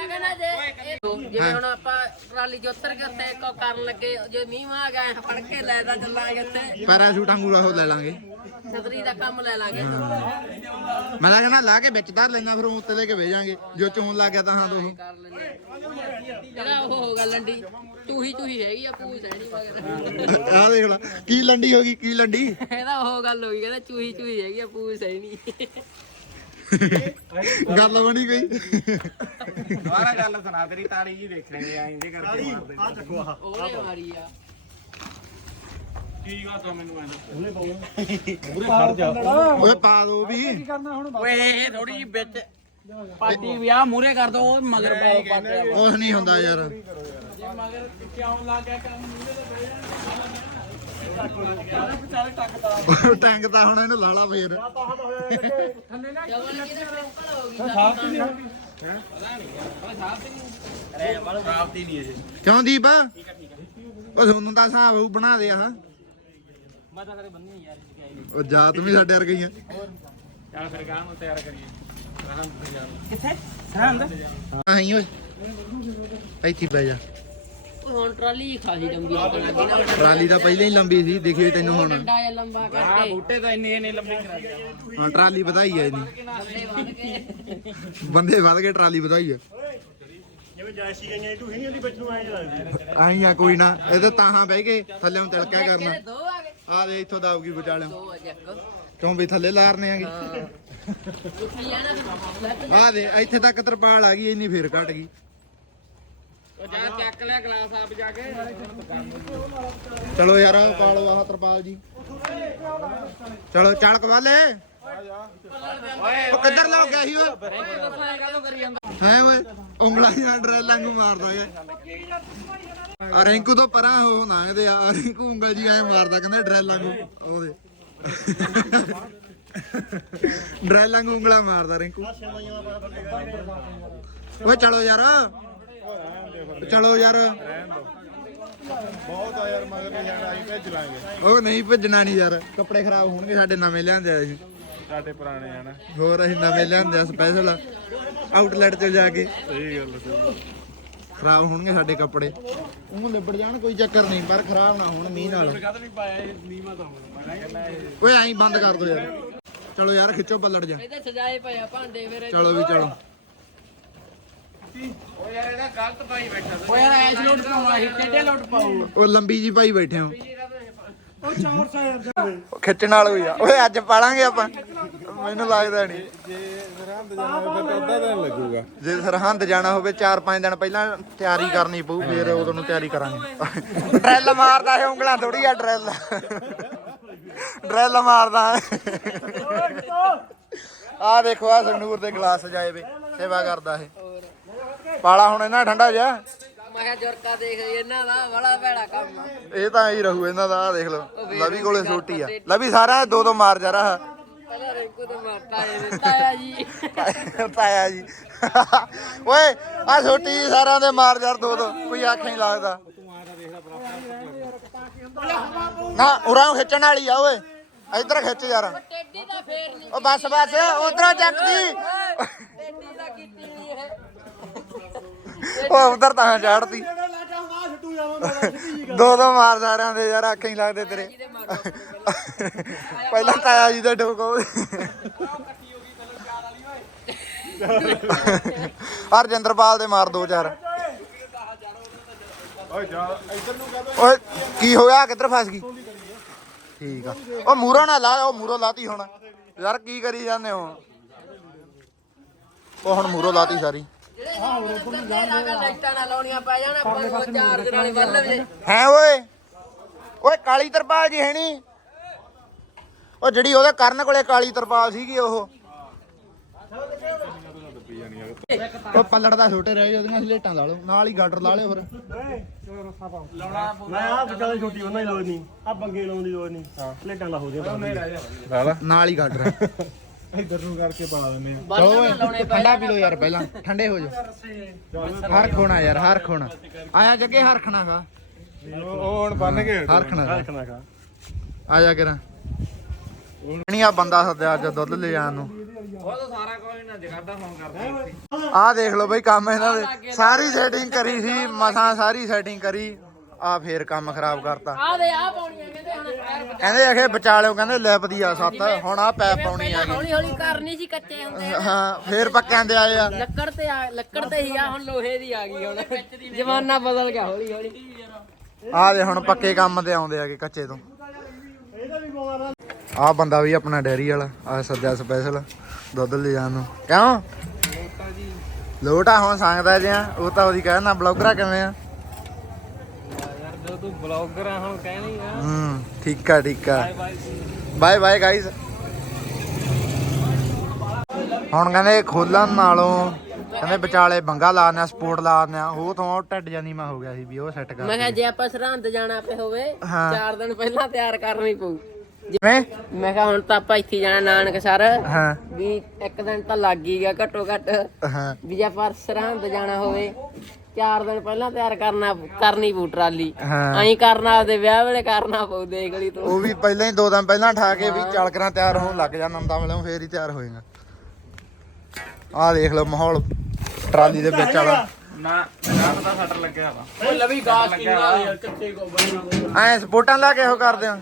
ਜਿਵੇਂ ਹੁਣ ਆਪਾਂ ਟਰਾਲੀ ਉਤਰ ਕੇ ਉੱਤੇ ਇੱਕੋ ਕਰਨ ਲੱਗੇ ਜੇ ਮੀਂਹ ਆ ਗਿਆ ਫੜ ਕੇ ਲੈ ਤਾਂ ਚੱਲਾਂਗੇ ਉੱਤੇ ਪੈਰਾਸ਼ੂਟ ਵਾਂਗੂ ਉਹ ਲੈ ਲਾਂਗੇ। ਛਤਰੀ ਦਾ ਕੰਮ ਲੈ ਲਾਂਗੇ। ਮੈਂ ਤਾਂ ਕਹਿੰਦਾ ਲਾ ਕੇ ਵਿੱਚ ਧਰ ਲੈਣਾ ਫਿਰ ਉੱਤੇ ਲੈ ਕੇ ਭੇਜਾਂਗੇ ਜੋ ਚੋਣ ਲੱਗ ਗਿਆ ਤਾਂ ਹਾਂ ਤੋਂ। ਕਰ ਲੈਂਦੇ ਜਿਹੜਾ ਉਹ ਹੋਗਾ ਲੰਡੀ ਚੂਹੀ ਚੂਹੀ ਹੈਗੀ ਆ ਪੂਛ ਹੈ ਨਹੀਂ ਮਗਰ ਆ ਦੇਖ ਲੈ ਕੀ ਲੰਡੀ ਹੋ ਗਈ ਕੀ ਲੰਡੀ? ਇਹਦਾ ਉਹ ਗੱਲ ਹੋ ਗਈ ਕਹਿੰਦਾ ਚੂਹੀ ਚੂਹੀ ਹੈਗੀ ਆ ਪੂਛ ਹੈ ਨਹੀਂ ਗੱਲ ਬਣੀ ਗਈ ਦੁਬਾਰਾ ਗੱਲ ਸੁਣਾ ਤੇਰੀ ਤਾੜੀ ਜੀ ਦੇਖਣੀ ਆ ਇੰਜ ਕਰਕੇ ਮਾਰਦੇ ਆ ਚੱਕੋ ਆਹ। ਉਹਨੇ ਮਾਰੀ ਆ। ਕੀ ਗਾ ਤਾ ਮੈਨੂੰ ਐਂ ਓਏ ਪਾ ਦੋ ਵੀ। ਓਏ ਇਹ ਥੋੜੀ ਜਿਹੀ ਵਿੱਚ ਪਾਟੀ ਵਿਆਹ ਮੂਰੇ ਕਰ ਦੋ ਮਗਰ ਪਾਓ ਪਾਟਿਆ ਵਾ। ਕੁਛ ਨਹੀਂ ਹੁੰਦਾ ਯਾਰ। ਜੇ ਮਗਰ ਕਿਉਂ ਲੱਗ ਗਿਆ ਕੰਮ ਮੂਰੇ ਤਾਂ ਚੱਲ ਟੱਕਦਾ ਟੈਂਕ ਤਾਂ ਹੁਣ ਇਹਨੂੰ ਫੇਰ ਹੋ ਅਰੇ ਪ੍ਰਾਪਤੀ ਨਹੀਂ ਇਹ ਕਿਉਂ ਦੀਪ? ਉਹ ਤੁਹਾਨੂੰ ਤਾਂ ਹਿਸਾਬ ਉਹ ਬਣਾ ਦੇ ਆਈ ਉਹ ਜਾ ਤੂੰ ਵੀ ਸਾਡੇ ਵਰਗੇ ਹੀ ਆ। ਚੱਲ ਫਿਰ ਗਾਂ ਨੂੰ ਤਿਆਰ ਕਰੀਏ ਕਿੱਥੇ? ਸਰਹੰਦ ਆਹੀਂ ਓਏ ਇੱਥੇ ਬਹਿ ਜਾ। ਹੁਣ ਟਰਾਲੀ ਖਾਸੀ ਲੰਬੀ ਟਰਾਲੀ ਤਾਂ ਪਹਿਲਾਂ ਹੀ ਲੰਬੀ ਸੀ ਦੇਖਿਓ ਤੈਨੂੰ ਹੁਣ। ਡੰਡਾ ਜਿਹਾ ਲੰਬਾ ਕਰਕੇ। ਬੂਟੇ ਤਾਂ ਇੰਨੇ ਇੰਨੇ ਲੰਬੇ ਹਾਂ ਟਰਾਲੀ ਵਧਾਈ ਆ ਇਹਦੀ ਬੰਦੇ ਵੱਧ ਕੇ ਟਰਾਲੀ ਵਧਾਈ ਆ। ਜਿਵੇਂ ਜੈਸੀ ਗਈਆਂ ਤੂੰ ਹੀ ਨਹੀਂ ਉਹਦੀ ਬੱਚ ਨੂੰ ਐਂ ਲੱਗਦੀ। ਆਹੀਂ ਆ ਕੋਈ ਨਾ। ਇਹਦੇ ਤਾਹਾਂ ਬਹਿ ਕੇ ਥੱਲੇ ਨੂੰ ਤਿਲਕਿਆ ਕਰਨਾ। ਆ ਦੇ ਇੱਥੋਂ ਦਾਉਗੀ ਕਿਉਂ ਵੀ ਥੱਲੇ ਲਾਰਨੇ ਆਗੇ? ਆ ਦੇ ਇੱਥੇ ਤੱਕ ਤਰਪਾਲ ਆ ਗਈ ਇੰਨੀ ਫੇਰ ਘਟ ਗਈ। ਜਾ ਚੱਕ ਲਿਆ ਗਲਾਸ ਆਪ ਜਾ ਕੇ। ਚਲੋ ਯਾਰ ਪਾ ਲਓ ਤਰਪਾਲ ਜੀ। ਚਲੋ ਚੱਲ ਕਵਾਲੇ ਉਹ ਕਿੱਧਰ ਲੱਗ ਗਿਆ ਸੀ ਓਏ? ਹੈ ਓਏ, ਉਂਗਲਾਂ ਜਾਂ ਡਰੈਲਾਂ ਨੂੰ ਮਾਰਦਾ ਏ ਆ ਰਿੰਕੂ ਤੋਂ ਪਰਾਂ ਹੋ ਲੰਘਦੇ ਆ। ਰਿੰਕੂ ਉਂਗਲ ਜੀ ਐ ਮਾਰਦਾ, ਕਹਿੰਦਾ ਡਰੈਲਾਂ ਨੂੰ। ਉਹਦੇ ਡਰੈਲਾਂ ਨੂੰ ਉਂਗਲਾ ਮਾਰਦਾ ਰਿੰਕੂ। ਓਏ, ਚਲੋ ਯਾਰ। ਚਲੋ ਯਾਰ। ਬਹੁਤ ਆ ਯਾਰ ਮਗਰ ਨਹੀਂ ਜਾਣਾ ਅਸੀਂ ਭੇਜ ਲਾਂਗੇ। ਉਹ ਨਹੀਂ ਭੇਜਣਾ ਨਹੀਂ ਯਾਰ ਕੱਪੜੇ ਖਰਾਬ ਹੋਣਗੇ ਸਾਡੇ ਨਵੇਂ ਲਿਆਂਦੇ ਆ ਅਸੀਂ ਸਾਡੇ ਪੁਰਾਣੇ ਆ ਨਾ। ਹੋਰ ਅਸੀਂ ਨਵੇਂ ਲਿਆਂਦੇ ਆ ਸਪੈਸ਼ਲ ਆਊਟਲੈਟ ਤੇ ਜਾ ਕੇ। ਸਹੀ ਗੱਲ ਸਹੀ ਖਰਾਬ ਹੋਣਗੇ ਸਾਡੇ ਕੱਪੜੇ। ਉਹ ਲਿਬੜ ਜਾਣ ਕੋਈ ਚੱਕਰ ਨਹੀਂ ਪਰ ਖਰਾਬ ਨਾ ਹੋਣ ਮੀਂਹ ਨਾਲ। ਕਦ ਨਹੀਂ ਪਾਇਆ ਇਹ ਨੀਵਾ ਤਾਂ ਹੁਣ ਓਏ ਐਂ ਬੰਦ ਕਰ ਦੋ ਯਾਰ। ਚਲੋ ਯਾਰ ਖਿੱਚੋ ਪੱਲੜ ਜਾ। ਇਹਦੇ ਸਜਾਏ ਪਏ ਆ ਭਾਂਡੇ ਫਿਰ ਚਲੋ ਵੀ ਚਲੋ। ਉਹ ਯਾਰ ਇਹਦਾ ਗਲਤ ਪਾਈ ਬੈਠਾ ਉਹ ਯਾਰ ਐਸ ਲੋਟ ਪਾਉਣਾ ਸੀ ਟੇਡੇ ਲੋਟ ਪਾਉ ਉਹ ਲੰਬੀ ਜੀ ਪਾਈ ਬੈਠੇ ਹੋ। ਉਹ ਚੌਰ ਸਾ ਯਾਰ ਖਿੱਚਣ ਵਾਲ ਹੋਈ ਆ। ਓਏ ਅੱਜ ਪਾਲਾਂਗੇ ਆਪਾਂ। ਮੈਨੂੰ ਲੱਗਦਾ ਨਹੀਂ। ਜੇ ਸਰਹੰਦ ਜਾਣਾ ਹੋਵੇ 4-5 ਦਿਨ ਪਹਿਲਾਂ ਤਿਆਰੀ ਕਰਨੀ ਪਊ ਫਿਰ ਉਦੋਂ ਨੂੰ ਤਿਆਰੀ ਕਰਾਂਗੇ। ਡਰੈਲ ਮਾਰਦਾ ਹੈ ਉਂਗਲਾਂ ਥੋੜੀ ਆ ਡਰੈਲ। ਡਰੈਲ ਮਾਰਦਾ। ਆ ਦੇਖੋ ਆ ਸੰਗਨੂਰ ਦੇ ਗਲਾਸ ਜਾਏ ਵੇ। ਸੇਵਾ ਕਰਦਾ ਇਹ। ਪਾਲਾ ਹੁਣ ਇਹਨਾਂ ਠੰਡਾ ਜਿਹਾ। ਮੈਂ ਕਿਹਾ ਜੁਰਕਾ ਦੇਖ ਇਹਨਾਂ ਦਾ ਬੜਾ ਭੈੜਾ ਕੰਮ ਆ। ਇਹ ਤਾਂ ਹੀ ਰਹੂ ਇਹਨਾਂ ਦਾ ਆ ਦੇਖ ਲਓ ਲਵੀ ਕੋਲੇ ਛੋਟੀ ਆ। ਲਵੀ ਸਾਰਾ ਦੋ ਦੋ ਮਾਰ ਜਾ ਰਹਾ। ਪਹਿਲਾਂ ਰਿੰਕੂ ਤੇ ਮਾਰਤਾ ਇਹ ਦਿੱਤਾ ਆ ਜੀ। ਪਾਇਆ ਜੀ। ਓਏ ਆ ਛੋਟੀ ਜੀ ਸਾਰਿਆਂ ਦੇ ਮਾਰ ਯਾਰ ਦੋ ਦੋ ਕੋਈ ਆਖ ਨਹੀਂ ਲੱਗਦਾ। ਨਾ ਉਰਾਂ ਖਿੱਚਣ ਵਾਲੀ ਆ ਓਏ। ਇੱਧਰ ਖਿੱਚ ਯਾਰ। ਟੇਡੀ ਦਾ ਫੇਰ ਨਹੀਂ ਓ ਬਸ ਬਸ ਉਧਰੋਂ ਚੱਕਦੀ ਟੇਡੀ ਦਾ ਕੀਤੀ ਨਹੀਂ ਇਹ ਓ ਉਧਰ ਤਾਂ ਚੜਦੀ ਦੋ ਦੋ ਮਾਰ ਸਾਰਿਆਂ ਦੇ ਯਾਰ ਅੱਖ ਨਹੀਂ ਲੱਗਦੇ ਤੇਰੇ। ਪਹਿਲਾਂ। ਤਾਇਆ ਜੀ। ਦਾ ਡੋਕੋ ਹਰਜਿੰਦਰਪਾਲ ਦੇ ਮਾਰ ਦੋ ਚਾਰ। ਓਏ ਜਾ ਇੱਧਰ ਨੂੰ ਕਹਦਾ ਓਏ। ਕੀ ਹੋਇਆ ਕਿੱਧਰ ਫਸ ਗਈ? ਠੀਕ ਆ। ਉਹ ਮੂਰੋ ਨਾ ਲਾ ਉਹ ਮੂਰੋ ਲਾਤੀ ਹੁਣ। ਯਾਰ ਕੀ ਕਰੀ ਜਾਂਦੇ ਹੋ? ਉਹ ਹੁਣ ਮੂਰੋ ਲਾਤੀ ਸਾਰੀ। ਹੈ ਓਏ? ਓਏ ਕਾਲੀ ਤਰਪਾਲ ਜੀ ਹੈ ਨੀ ਉਹ ਜਿਹੜੀ ਉਹਦੇ ਕਰਨ ਕੋਲੇ ਕਾਲੀ ਤਰਪਾਲ ਸੀਗੀ ਉਹ। ਉਹ ਪੱਲੜ ਦਾ ਛੋਟੇ ਰਹਿ ਗਏ ਉਹਦੀਆਂ ਸਲੇਟਾਂ ਲਾ ਲਓ ਨਾਲ ਹੀ ਗਾਡਰ ਲਾ ਲਿਓ ਫਿਰ। ਮੈਂ ਆ ਜ਼ਿਆਦਾ ਛੋਟੀ ਉਹਨਾਂ ਦੀ ਲੋੜ ਨਹੀਂ। ਆ ਬੰਗੇ ਲਾਉਣ ਦੀ ਲੋੜ ਨਹੀਂ। ਪਲੇਟਾਂ ਲਾ ਹੋ ਜੇ ਨਾਲ ਹੀ ਗਾਡਰ ਇੱਧਰ ਨੂੰ ਕਰਕੇ ਪਾ ਦਿੰਦੇ ਆ। ਚਲੋ ਓਏ ਠੰਡਾ ਪੀ ਲਓ ਯਾਰ ਪਹਿਲਾਂ। ਠੰਡੇ ਹੋ ਜਾਓ। ਹਰ ਖੋਣਾ ਯਾਰ ਹਰ ਖੋਣਾ। ਆਇਆ ਜੱਗੇ ਹਰਖਣਾ ਗਾ ਉਹ ਉਹ ਹੁਣ ਬੰਨ ਕੇ ਗਾ ਰੱਖਣਾ ਖਾ। ਆ ਜਾ ਕਰਾਂ। ਨਹੀਂ ਆ ਬੰਦਾ ਸੱਦਿਆ ਅੱਜ ਦੁੱਧ ਲੈ ਜਾਣ ਨੂੰ। ਉਹ ਤਾਂ ਸਾਰਾ ਕੁਝ ਨਾ ਜਗਾਦਾ ਫੋਨ ਕਰਦਾ ਆਹ ਦੇਖ ਲਓ ਬਈ ਕੰਮ ਇਹਨਾਂ ਦੇ। ਸਾਰੀ ਸੈਟਿੰਗ ਕਰੀ ਸੀ ਮਸਾਂ ਸਾਰੀ ਸੈਟਿੰਗ ਕਰੀ। ਆ ਫੇਰ ਕੰਮ ਖਰਾਬ ਕਰਤਾ। ਆ ਦੇ ਆ ਪਾਉਣੀਆਂ ਕਹਿੰਦੇ ਹੁਣ ਪੈਰ ਬਚਾ ਕਹਿੰਦੇ ਆਖੇ ਵਿਚਾਲਿਓ ਕਹਿੰਦੇ ਲਿਪ ਦੀ ਆ ਸੱਤ ਹੁਣ ਆ ਪੈਪ ਪਾਉਣੀ ਆ ਹੌਲੀ ਹੌਲੀ ਕਰਨੀ ਸੀ ਕੱਚੇ ਹੁੰਦੇ ਆ। ਹਾਂ ਫੇਰ ਪੱਕਿਆਂ ਦੇ ਆਏ ਆ। ਲੱਕੜ ਤੇ ਆ ਲੱਕੜ ਤੇ ਹੀ ਆ ਹੁਣ ਲੋਹੇ ਦੀ ਆ ਗਈ ਹੁਣ। ਜ਼ਮਾਨਾ ਬਦਲ ਗਿਆ ਹੌਲੀ ਹੌਲੀ ਆ ਦੇ ਹੁਣ ਪੱਕੇ ਕੰਮ ਤੇ ਆਉਂਦੇ ਆਗੇ ਕੱਚੇ ਤੋਂ। ਆ ਬੰਦਾ ਵੀ ਆਪਣਾ ਡੈਰੀ ਵਾਲਾ ਆ ਸੱਜਾ ਸਪੈਸ਼ਲ ਦੁੱਧ ਲੈ ਜਾਣ ਨੂੰ। ਕਿਉਂ? ਲੋਟਾ ਹੁਣ ਸੰਗਦਾ ਜਿਆ ਉਹ ਤਾਂ ਉਹਦੀ ਕਹਿਣਾ ਬਲੌਗਰਾ ਕਿਵੇਂ ਆ? ਤੂੰ ਬਲੌਗਰ ਆ ਹੁਣ ਕਹਿਣੀ ਆ। ਹੂੰ ਠੀਕ ਆ ਠੀਕ ਆ। ਬਾਏ ਬਾਏ ਗਾਇਸ ਹੁਣ ਕਹਿੰਦੇ ਖੋਲਣ ਨਾਲੋਂ ਕਹਿੰਦੇ ਵਿਚਾਲੇ ਬੰਗਾ ਲਾਉਂਦੇ ਆ ਸਪੋਰਟ ਲਾਉਂਦੇ ਆ। ਉਹ ਤੋਂ ਟੱਡ ਜਾਨੀ ਮੈਂ ਹੋ ਗਿਆ ਸੀ ਵੀ ਉਹ ਸੈੱਟ ਕਰ ਮੈਂ ਕਿਹਾ ਜੇ ਆਪਾਂ ਸਰਹੰਦ ਜਾਣਾ ਪਏ ਹੋਵੇ ਹਾਂ। 4 ਦਿਨ ਪਹਿਲਾਂ ਤਿਆਰ ਕਰਨੀ ਪਊ। ਜਿਵੇਂ ਮੈਂ ਕਿਹਾ ਹੁਣ ਤਾਂ ਆਪਾਂ ਇੱਥੇ ਜਾਣਾ ਨਾਨਕ ਸਰ ਹਾਂ। ਵੀ ਇੱਕ ਦਿਨ ਤਾਂ ਲੱਗ ਹੀ ਗਿਆ ਘੱਟੋ ਘੱਟ। ਹਾਂ। ਵੀ ਜੇ ਆਪਾਂ ਸਰਹੰਦ ਜਾਣਾ ਹੋਵੇ 4 ਦਿਨ ਪਹਿਲਾਂ ਤਿਆਰ ਕਰਨਾ ਕਰਨੀ ਪਊ ਟਰਾਲੀ। ਹਾਂ। ਐਂ ਕਰਨਾ ਆਪਦੇ ਵਿਆਹ ਵੇਲੇ ਕਰਨਾ ਪਊ ਦੇਖ ਲਈ ਤੂੰ। ਉਹ ਵੀ ਪਹਿਲਾਂ ਹੀ ਦੋ ਦਿਨ ਪਹਿਲਾਂ ਠਾ ਕੇ ਵੀ ਚੱਲ ਕਰਾਂ ਤਿਆਰ ਹੋਣ ਲੱਗ ਜਾ ਨੰਦਾ ਵਾਲਿਆਂ ਫੇਰ ਹੀ ਤਿਆਰ ਹੋਏਗਾ ਆਹ ਦੇਖ ਲਓ ਮਾਹੌਲ ਟਰਾਲੀ ਦੇ ਵਿੱਚ ਵਾਲਾ। ਨਾ ਨਾ ਪਤਾ ਸੱਟ ਲੱਗਿਆ ਵਾ। ਉਹ ਲਵੀ ਗਾਸ ਕਿੰਨਾ ਯਾਰ ਕਿੱਥੇ ਕੋ ਬਣਾ ਐ ਸਪੋਰਟਾਂ ਲਾ ਕੇ ਉਹ ਕਰਦੇ ਆ?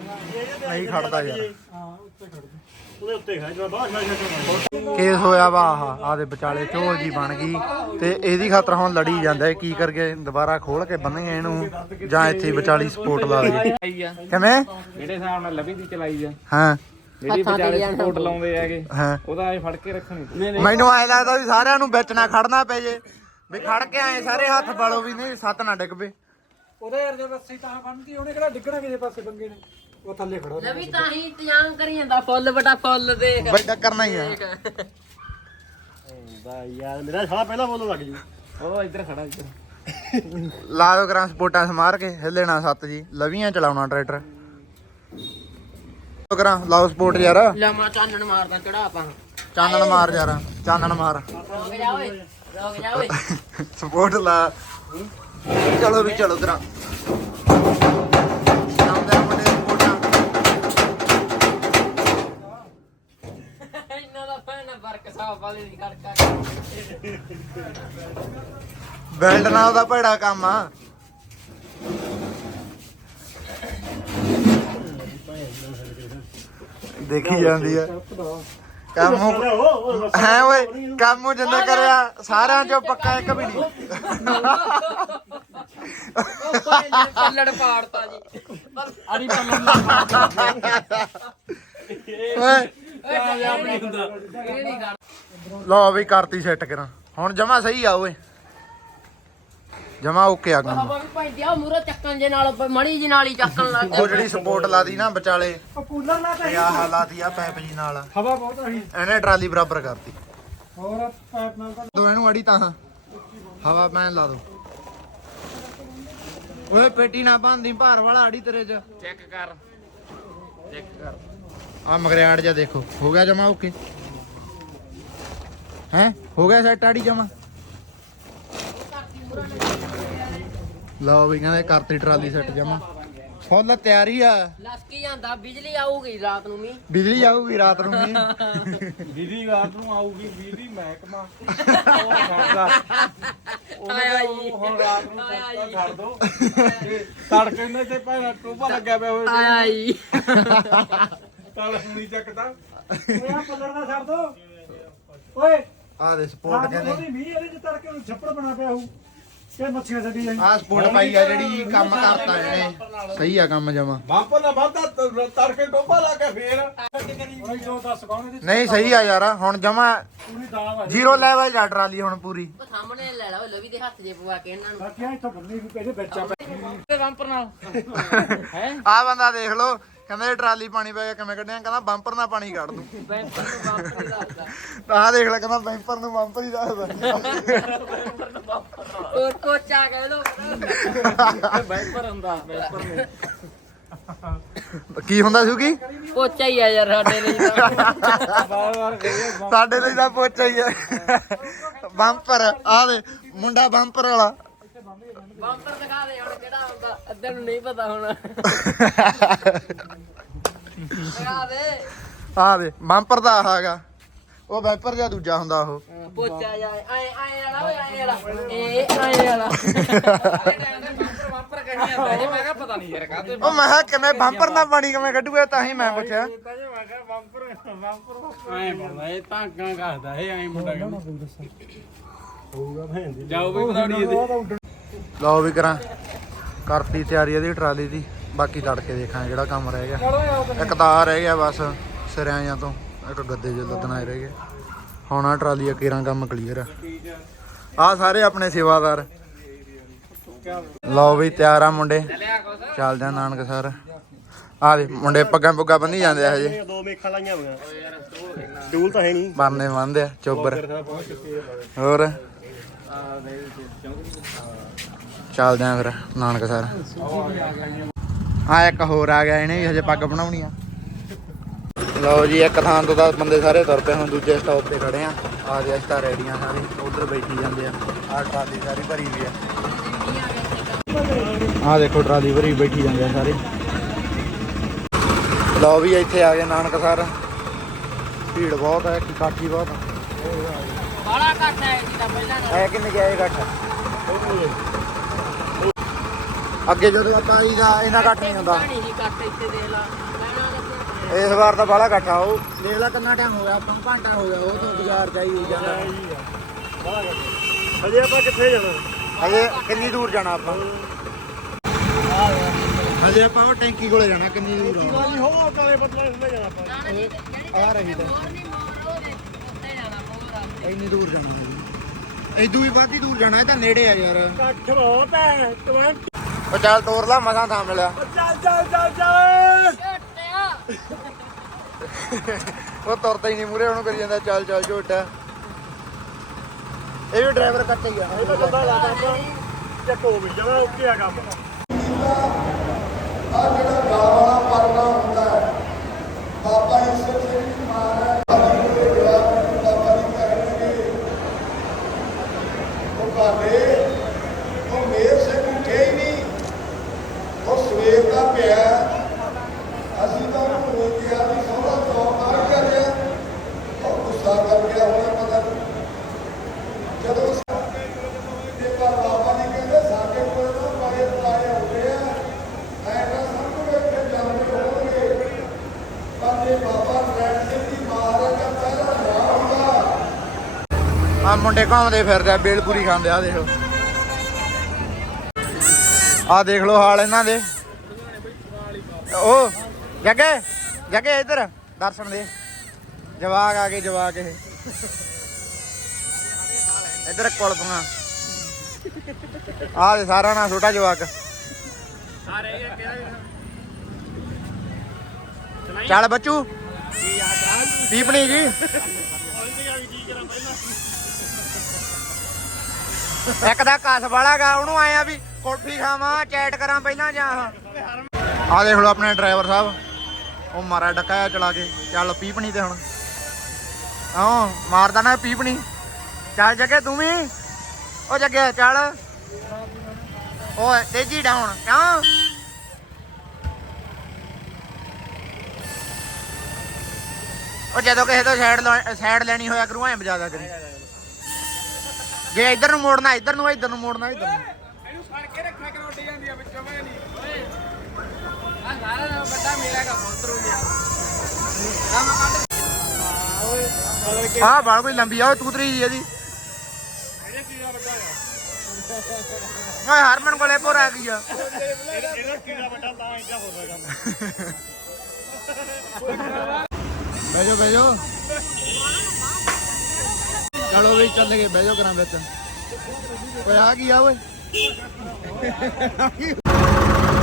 ਨਹੀਂ ਖੜਦਾ ਯਾਰ। ਹਾਂ ਉੱਤੇ ਖੜ ਗਈ ਉਹਦੇ ਉੱਤੇ ਖੜ ਜਾ ਬਾਹਰ ਖੜ ਜਾ ਕੇਸ ਹੋਇਆ ਵਾ ਆਹ ਆਹ ਦੇ ਵਿਚਾਲੇ ਝੋਲ ਜੀ ਬਣ ਗਈ ਤੇ ਇਹਦੀ ਖਾਤਰ ਹੁਣ ਲੜੀ ਜਾਂਦਾ ਕੀ ਕਰਕੇ ਦੁਬਾਰਾ ਖੋਲ ਕੇ ਬੰਨ੍ਹੇ ਇਹਨੂੰ ਜਾਂ ਇੱਥੇ ਵਿਚਾਲੀ ਸਪੋਰਟ ਲਾ ਦੇ ਕਿਵੇਂ? ਜਿਹੜੇ ਹਿਸਾਬ ਨਾਲ ਲਵੀ ਦੀ ਚਲਾਈ ਆ ਹਾਂ। ਜਿਹੜੀ ਹੱਥਾਂ ਤੇ ਵਿਚਾਲੇ ਜਾਣਾ ਸਪੋਰਟ ਲਾਉਂਦੇ ਹੈਗੇ ਹਾਂ। ਉਹਦਾ ਐ ਫੜ ਕੇ ਰੱਖਣੀ ਤੂੰ ਮੈਨੂੰ ਐ ਲੱਗਦਾ ਵੀ ਸਾਰਿਆਂ ਨੂੰ ਵਿੱਚ ਨਾ ਖੜਨਾ ਪੈ ਜੇ ਵੀ ਖੜ ਕੇ ਆਏ ਸਾਰੇ ਹੱਥ ਬਾਲੋ ਵੀ ਨਹੀਂ ਸੱਤ ਨਾ ਡਿੱਗ ਪਏ। ਉਹਦੇ ਯਾਰ ਜੇ ਰੱਸੀ ਤਾਂ ਬੰਨਦੀ ਉਹਨੇ ਕਿਹੜਾ ਡਿੱਗਣਾ ਕਿਸੇ ਪਾਸੇ ਬੰਗੇ ਨੇ? ਉਹ ਥੱਲੇ ਖੜਾ। ਲਵੀ ਤਾਂ ਹੀ ਇੰਤਜ਼ਾਮ ਕਰੀ ਜਾਂਦਾ ਫੁੱਲ ਬਟਾ ਫੁੱਲ ਦੇਖ ਬਈ ਕਰਨਾ ਹੀ ਆ। ਦਾ ਯਾਰ ਮੇਰਾ ਸਾਲਾ ਪਹਿਲਾਂ ਬੋਲਣ ਲੱਗ ਜੂ। ਉਹ ਇੱਧਰ ਖੜਾ ਇੱਧਰ। ਲਾ ਦੋ ਕਰਾਂ ਸਪੋਰਟਾਂ ਸਮਾਰ ਕੇ ਹਿੱਲੇ ਨਾ ਸੱਤ ਜੀ ਲਵੀਆਂ ਚਲਾਉਣਾ ਟਰੈਕਟਰ। ਲਾਓ ਕਰਾਂ ਲਾਓ ਸਪੋਰਟ ਯਾਰ। ਲਮਾ ਚਾਨਣ ਮਾਰਦਾ ਚੜਾ ਆਪਾਂ? ਚਾਨਣ ਮਾਰ ਯਾਰ ਚਾਨਣ ਮਾਰ। ਰੁਕ ਜਾ ਓਏ ਰੁਕ ਜਾ ਓਏ। ਸਪੋਰਟ ਲਾ। ਚਲੋ ਵੀ ਚਲੋ ਕਰਾਂ ਲਾਉਂਦੇ ਆ ਮੁੰਡੇ ਸਪੋਰਟਾਂ ਫੈਨ ਵਰਕ ਸਾਫ਼ ਵਾਲੇ ਦੀ ਖੜਕਾ ਬੈਲਟ ਨਾਲ ਉਹਦਾ ਭੈੜਾ ਕੰਮ ਆ। ਦੇਖੀ ਜਾਂਦੀ ਆ। ਕੰਮ ਹੈ ਓਏ ਕੰਮ ਜਿੰਨਾ ਕਰਿਆ ਸਾਰਿਆਂ ਚੋਂ ਪੱਕਾ ਇੱਕ ਵੀ ਨਹੀਂ। ਪੱਲੜ ਪਾੜਤਾ ਜੀ। ਅੜੀ ਪੱਲੂ ਓਏ ਕਾਮਯਾਬ ਨਹੀਂ ਹੁੰਦਾ ਕਿਹੜੀ ਗੱਲ ਲਓ ਵੀ ਕਰਤੀ ਸੈੱਟ ਕਰਾਂ। ਹੁਣ ਜਮਾ ਸਹੀ ਆ ਓਏ। ਜਮਾ ਓਕੇ ਆ ਕੰਮ। ਹਵਾ ਵੀ ਪੈਂਦੀ ਆ ਮੂਰੇ ਚੱਕਣ ਜੇ ਨਾਲ ਮੜੀ ਜੀ ਨਾਲ ਹੀ ਚੱਕਣ ਲੱਗ ਉਹ ਜਿਹੜੀ ਸਪੋਰਟ ਲਾਦੀ ਨਾ ਵਿਚਾਲੇ ਉਹ ਕੂਲਰ ਲਾ ਤੇ ਆਹ ਲਾਤੀ ਆ ਪੈਪ ਜੀ ਨਾਲ। ਹਵਾ ਬਹੁਤ ਆਹੀ ਇਹਨੇ ਟਰਾਲੀ ਬਰਾਬਰ ਕਰਤੀ। ਹੋਰ ਪਾਈਪ ਨਾਲ ਤਾਂ ਦੋ ਇਹਨੂੰ ਅੜੀ ਤਾਂ ਹਵਾ ਪੈਣ ਲਾ ਦੋ। ਓਏ ਪੇਟੀ ਨਾ ਬੰਦੀ ਭਾਰ ਵਾਲਾ ਅੜੀ ਤੇਰੇ ਚ। ਚੈੱਕ ਕਰ। ਚੈੱਕ ਕਰ। ਆ ਮਗਰਿਆੜ ਜਾ ਦੇਖੋ। ਹੋ ਗਿਆ ਜਮਾ ਓਕੇ ਹੈ? ਹੋ ਗਿਆ ਸੈੱਟ ਆੜੀ ਜਮਾ? ਲਓ ਵੀ ਕਹਿੰਦੇ ਕਰਤੀ ਟਰਾਲੀ ਸੈੱਟ ਜਮਾ। ਫੁੱਲ ਤਿਆਰੀ ਆ। ਲਸਕੀ ਜਾਂਦਾ? ਬਿਜਲੀ ਆਊਗੀ ਰਾਤ ਨੂੰ ਵੀ ਬਿਜਲੀ ਆਊਗੀ ਰਾਤ ਨੂੰ ਵੀ ਬਿਜਲੀ ਰਾਤ ਨੂੰ ਆਊਗੀ ਬਿਜਲੀ ਮਹਿਕਮਾ। ਉਹ ਖੜਦਾ ਆਇਆ ਜੀ। ਹੁਣ ਰਾਤ ਨੂੰ ਜੀ। ਛੱਡ ਦੋ। ਤੜਕੇ ਨੇ ਤੇ ਭਾਵੇਂ ਟੋਪਾ ਲੱਗਿਆ ਪਿਆ ਹੋਵੇ। ਆਇਆ ਜੀ। ਤਲ ਹੁਣੀ ਚੱਕਦਾ ਓਏ ਆ ਪੱਲੜ ਦਾ ਛੱਡ ਦੋ। ਓਏ। ਆ ਦੇ ਸਪੋਰਟ ਰਾਤ ਨੂੰ ਕਹਿੰਦੇ। ਉਹਦੀ ਮੀਂਹ ਇਹਦੇ ਚ ਤੜਕੇ ਨੂੰ ਛੱਪੜ ਬਣਾ ਪਿਆ ਹੋਊ ਕਿ ਮੱਛੀਆਂ ਛੱਡੀ ਜਾਈ ਆ ਸਪੋਰਟ ਪਾਈ ਆ ਜਿਹੜੀ ਕੰਮ ਕਰਤਾ ਇਹਨੇ। ਸਹੀ ਆ ਕੰਮ ਜਮਾ। ਬਾਪਾ ਨਾ ਬਾਤਾ ਤੜਕੇ ਟੋਪਾ ਲਾ ਕੇ ਫੇਰ। ਓਏ ਜੋ ਦੱਸ ਕੌਣ ਇਹਦੀ ਨਹੀਂ ਸਹੀ ਆ ਯਾਰ ਹੁਣ ਜਮਾ ਜ਼ੀਰੋ ਲੈਵਲ ਜਾ ਟਰਾਲੀ ਹੁਣ ਪੂਰੀ। ਉਹ ਸਾਹਮਣੇ ਲੈ ਲਾ ਉਹ ਲਵੀ ਦੇ ਹੱਥ ਜੇ ਪਵਾ ਕੇ ਇਹਨਾਂ ਨੂੰ। ਬਾਕੀ ਆ ਇੱਥੋਂ ਬੰਨੀ ਵੀ ਇਹਦੇ ਵਿੱਚ ਆ ਬੰਪਰ ਨਾਲ। ਹੈ ਆ ਬੰਦਾ ਦੇਖ ਲਓ ਕਹਿੰਦਾ ਇਹ ਟਰਾਲੀ ਪਾਣੀ ਪੈ ਗਿਆ ਕਿਵੇਂ ਕੱਢਿਆ? ਕਹਿੰਦਾ ਬੰਪਰ ਨਾਲ ਪਾਣੀ ਕੱਢ ਦੂੰ। ਬੈਂਪਰ ਨੂੰ ਵਾਪਸ ਹੀ ਦੱਸਦਾ। ਆਹ ਦੇਖ ਲੈ ਕਹਿੰਦਾ ਬੰਪਰ ਨੂੰ ਬੰਪਰ ਹੀ ਦੱਸਦਾ। ਉਹ ਕੋਚਾ ਕਹਿ ਲੋ ਵਾਈਪਰ ਹੁੰਦਾ ਨੂੰ। ਕੀ ਹੁੰਦਾ ਸੁਗੀ ਕੋਚਾ ਹੀ ਆ ਯਾਰ ਸਾਡੇ ਲਈ ਤਾਂ। ਬਾਰ ਬਾਰ ਕਹੀਏ ਸਾਡੇ ਲਈ ਤਾਂ ਪੋਚਾ ਹੀ ਹੈ ਬੰਪਰ ਆ ਦੇ ਮੁੰਡਾ ਬੰਪਰ ਵਾਲਾ। ਬੰਪਰ ਦਿਖਾ ਦੇ ਹੁਣ ਕਿਹੜਾ ਹੁੰਦਾ। ਅੱਧੇ ਨੂੰ ਨਹੀਂ ਪਤਾ ਹੁਣ। ਦਿਖਾ ਦੇ ਆ ਦੇ ਬੰਪਰ ਦਾ ਆਹ ਹੈਗਾ। ਉਹ ਵਾਈਪਰ ਜਾਂ ਦੂਜਾ ਹੁੰਦਾ ਉਹ। ਪੋਚਾ ਜਾ ਆਏ ਆਏ ਵਾਲਾ ਓਏ ਵਾਲਾ। ਇਹ ਆਏ ਵਾਲਾ। ਬੰਪਰ ਬੰਪਰ ਕਹੀ ਜਾਂਦਾ ਜੀ ਮੈਂ ਕਿਹਾ ਪਤਾ ਨਹੀਂ ਯਾਰ ਕਾਹਤੇ ਉਹ ਮੈਂ ਕਿਹਾ ਕਿਵੇਂ ਬੰਪਰ ਨਾਲ ਪਾਣੀ ਕਿਵੇਂ ਕੱਢੂਗਾ ਤਾਂ ਹੀ ਮੈਂ ਪੁੱਛਿਆ ਐ ਬੰਦਾ ਇਹ ਤਾਂ ਗਾਂ ਕਹਦਾ ਇਹ ਐ ਮੁੰਡਾ ਕਹਿੰਦਾ। ਹੋਊਗਾ ਭੈਣ ਦੀ ਜਾਓ ਬਈ ਬਤਾੜੀ ਇਹਦੇ ਲਓ ਵੀ ਕਰਾਂ। ਕਰਤੀ ਤਿਆਰੀ ਇਹਦੀ ਟਰਾਲੀ ਦੀ। ਬਾਕੀ ਤੜਕੇ ਦੇਖਾਂਗੇ ਜਿਹੜਾ ਕੰਮ ਰਹਿ ਗਿਆ। ਇੱਕ ਤਾਂ ਆਹ ਰਹਿ ਗਿਆ ਬਸ ਸਿਰਿਆਂ ਤੋਂ। ਇੱਕ ਗੱਦੇ ਜੇ ਲੱਦਣਾ ਰਹਿ ਗਿਆ ਹੁਣ ਆ ਟਰਾਲੀ ਆ ਕੇਰਾਂ ਕੰਮ ਕਲੀਅਰ ਆ। ਆ ਸਾਰੇ ਆਪਣੇ ਸੇਵਾਦਾਰ। ਲਓ ਵੀ ਤਿਆਰ ਆ ਮੁੰਡੇ। ਚੱਲ ਜਾ ਨਾਨਕ ਸਰ। ਆ ਦੇ ਮੁੰਡੇ ਪੱਗਾਂ ਪੁੱਗਾਂ ਬੰਨੀ ਜਾਂਦੇ ਆ ਹਜੇ। ਦੋ ਮੇਖਾਂ ਲਾਈਆਂ ਹੋਈਆਂ। ਸਟੂਲ ਤਾਂ ਹੈ ਨਹੀਂ। ਬਰਨੇ ਬੰਨਦੇ ਆ ਚੋਬਰ। ਹੋਰ? ਚੱਲਦੇ ਆ ਫਿਰ ਨਾਨਕ ਸਰ ਆ ਇੱਕ ਹੋਰ ਆ ਗਿਆ ਇਹਨੇ ਵੀ ਹਜੇ ਪੱਗ ਬਣਾਉਣੀ ਆ। ਲਓ ਜੀ ਇੱਕ ਥਾਂ ਤੋਂ ਤਾਂ ਬੰਦੇ ਸਾਰੇ ਤੁਰ ਪਏ ਹੁਣ ਦੂਜੇ ਸਟਾਪ ਤੇ ਖੜੇ ਆ। ਆ ਗਿਆ ਸਟਾ ਰੈਡੀਆਂ ਸਾਰੇ ਉਧਰ ਬੈਠੀ ਜਾਂਦੇ ਆ। ਆ ਟਰਾਲੀ ਸਾਰੀ ਭਰੀ ਵੀ ਆ। ਆ ਦੇਖੋ ਟਰਾਲੀ ਭਰੀ ਬੈਠੀ ਜਾਂਦੇ ਆ ਸਾਰੇ। ਲਓ ਵੀ ਇੱਥੇ ਆ ਗਏ ਨਾਨਕ ਸਰ ਭੀੜ ਬਹੁਤ ਹੈ ਕਾਠੀ ਬਹੁਤ ਬਾਲਾ ਘੱਟ ਹੈ ਜੀ ਦਾ ਪਹਿਲਾਂ। ਹੈ ਕਿੰਨੇ ਗਿਆ ਇਹ ਘੱਟ ਅੱਗੇ ਜਦੋਂ ਆਪਾਂ ਇਹਦਾ ਇਹਨਾਂ ਘੱਟ ਨਹੀਂ ਹੁੰਦਾ। ਪਾਣੀ ਹੀ ਘੱਟ ਇੱਥੇ ਦੇਖ ਲਾ। ਲੈਣਾ ਲੱਗਿਆ ਇਸ ਵਾਰ ਤਾਂ ਬਾਹਲਾ ਇਕੱਠਾ ਉਹ। ਦੇਖ ਲੈ ਕਿੰਨਾ ਟਾਈਮ ਹੋ ਗਿਆ ਆਪਾਂ ਨੂੰ ਘੰਟਾ ਹੋ ਗਿਆ ਉਹ ਤੋਂ ਬਾਜ਼ਾਰ ਜਾਈ ਹੋਈ ਜਾਂਦਾ। ਹਜੇ ਆਪਾਂ ਕਿੱਥੇ ਜਾਣਾ? ਹਜੇ ਕਿੰਨੀ ਦੂਰ ਜਾਣਾ ਆਪਾਂ? ਹਜੇ ਆਪਾਂ ਉਹ ਟੈਂਕੀ ਕੋਲੇ ਜਾਣਾ ਕਿੰਨੀ ਦੂਰ ਆ? ਜੀ ਹੋ ਕਾਲੇ ਬਦਲੇ ਥੱਲੇ ਜਾਣਾ ਆਪਾਂ। ਆ ਰਹੀ ਤਾਂ। ਹੋਰ ਨਹੀਂ ਮੋਰ ਉਹਦੇ ਉੱਤੇ ਜਾਣਾ ਮੋਰ ਆ। ਇੰਨੀ ਦੂਰ ਜਾਣਾ। ਇਦੋਂ ਵੀ ਵੱਧ ਹੀ ਦੂਰ ਜਾਣਾ ਇਹ ਤਾਂ ਨੇੜੇ ਆ ਯਾਰ। ਕੱਠ ਬਹੁਤ ਹੈ ਉਹ ਚੱਲ ਤੋਰ ਲਾ ਮਸਾਂ ਥਾਂ ਮਿਲਿਆ ਚੱਲ ਚੱਲ ਚੱਲ ਚੱਲ। ਝੋਟਿਆ ਉਹ ਤੁਰਦਾ ਹੀ ਨਹੀਂ ਮੂਰੇ ਉਹਨੂੰ ਕਰੀ ਜਾਂਦਾ ਚੱਲ ਚੱਲ ਝੋਟਾ ਇਹ ਵੀ ਡਰਾਈਵਰ ਕੱਟੇ ਹੀ ਆ ਇਹ ਤਾਂ ਬੰਦਾ ਲਾਦਾ ਆਪਾਂ ਚੱਕੋ ਵੀ ਜਮਾ ਓਕੇ ਆ ਕੰਮ। ਆ ਜਿਹੜਾ ਗਾਂ ਵਾਲਾ ਪਰਨਾ ਹੁੰਦਾ ਹੈ ਬਾਬਾ ਈਸ਼ਵਰ ਸਿੰਘ ਦੀ ਮਾਂ ਹੈ ਬਾਬਾ ਜੀ ਦੇ ਜਵਾਬ ਨੂੰ ਬਾਬਾ ਜੀ ਕਰਨਗੇ ਉਹ ਭਾਵੇਂ ਉਹ ਮੇਰ ਸਿੰਘ ਉੱਠੇ ਹੀ ਨਹੀਂ ਉਹ ਸਵੇਰ ਦਾ ਪਿਆ ਅਸੀਂ ਤਾਂ ਉਹਨੂੰ ਇਹ ਕਿਹਾ ਵੀ ਸੋਹਣਾ ਚੌਕ ਆ ਕਰ ਰਿਹਾ ਉਹ ਗੁੱਸਾ ਕਰ ਗਿਆ ਹੋਣਾ ਪਤਾ ਨਹੀਂ ਜਦੋਂ ਤੇ ਪਰ ਬਾਬਾ ਜੀ ਕਹਿੰਦੇ ਸਾਡੇ ਕੋਲ ਤਾਂ ਪਾਏ ਪਾਏ ਹੁੰਦੇ ਆ ਐ ਨਾ ਸਮਝੋ ਇੱਥੇ ਜਾਂਦੇ ਹੋਣਗੇ ਪਰ ਜੇ ਬਾਬਾ ਨਰੈਣ ਸਿੰਘ ਦੀ ਮਹਾਰਾਜ ਦਾ ਪਹਿਲਾ ਨਾਮ ਹੁੰਦਾ ਆ ਮੁੰਡੇ ਘੁੰਮਦੇ ਫਿਰਦੇ ਆ ਬੇਲਪੂਰੀ ਖਾਂਦੇ ਆ ਦੇਖੋ ਆ ਦੇਖ ਲਓ ਹਾਲ ਇਹਨਾਂ ਦੇ। ਉਹ ਜੱਗੇ ਜੱਗੇ ਇੱਧਰ ਦਰਸ਼ਨ ਦੇ। ਜਵਾਕ ਆ ਗਏ ਜਵਾਕ ਇਹ। ਇੱਧਰ ਕੁਲਪੀਆਂ ਆ ਦੇ ਸਾਰਾ ਨਾ ਛੋਟਾ ਜਵਾਕ। ਚੱਲ ਬੱਚੂ। ਪੀਪਣੀ ਜੀ। ਇੱਕ ਦਾ ਕਸ ਵਾਲਾ ਉਹਨੂੰ ਆਇਆ ਵੀ ਕੁਲਫੀ ਖਾਵਾਂ, ਚੈਟ ਕਰਾਂ ਪਹਿਲਾਂ ਜਾਂ ਆ ਦੇਖ ਲਓ ਆਪਣੇ ਡਰਾਈਵਰ ਸਾਹਿਬ। ਉਹ ਮਾਰਾ ਡੱਕਾ ਚਲਾ ਕੇ। ਚੱਲ ਪੀਪਣੀ ਤੇ ਹੁਣ। ਹਾਂ, ਮਾਰਦਾ ਨਾ ਪੀਪਣੀ ਚੱਲ ਜੱਗੇ ਤੂੰ ਵੀ। ਉਹ ਜੱਗੇ, ਚੱਲ। ਓਏ, ਤੇਜੀ ਡਾਉਣ ਕਿਉਂ? ਉਹ ਜਦੋਂ ਕਿਸੇ ਤੋਂ ਸਾਈਡ ਸਾਈਡ ਲੈਣੀ ਹੋਇਆ ਕਰੂ, ਐਂ ਬਜਾਦਾ ਕਰੀ। ਜੇ ਇੱਧਰ ਨੂੰ ਮੋੜਨਾ ਇੱਧਰ ਨੂੰ ਇੱਧਰ ਨੂੰ ਮੋੜਨਾ ਇੱਧਰ ਨੂੰ। ਆ ਸਾਰਾ ਦਾ ਵੱਡਾ ਮੇਰਾ ਕਾ ਫੋਤਰੂ ਗਿਆ ਆਹ ਬਾਲ ਕੋਈ ਲੰਬੀ ਆ ਉਹ ਤੂਤਰੀ ਜੀ ਇਹਦੀ। ਓਏ ਹਰਮਨ ਕੋਲੇ ਪੋਰ ਆ? ਗਈ ਆ ਇਹਦਾ ਕੀੜਾ ਵੱਡਾ ਤਾਂ ਇੰਦਾ ਹੋ ਸਕਦਾ। ਬੈਜੋ ਬੈਜੋ ਚਲੋ ਵੀ ਚੱਲ ਗਏ ਬੈਜੋ ਕਰਾਂ ਵਿੱਚ। ਓਏ, ਆ ਕੀ ਆ ਓਏ?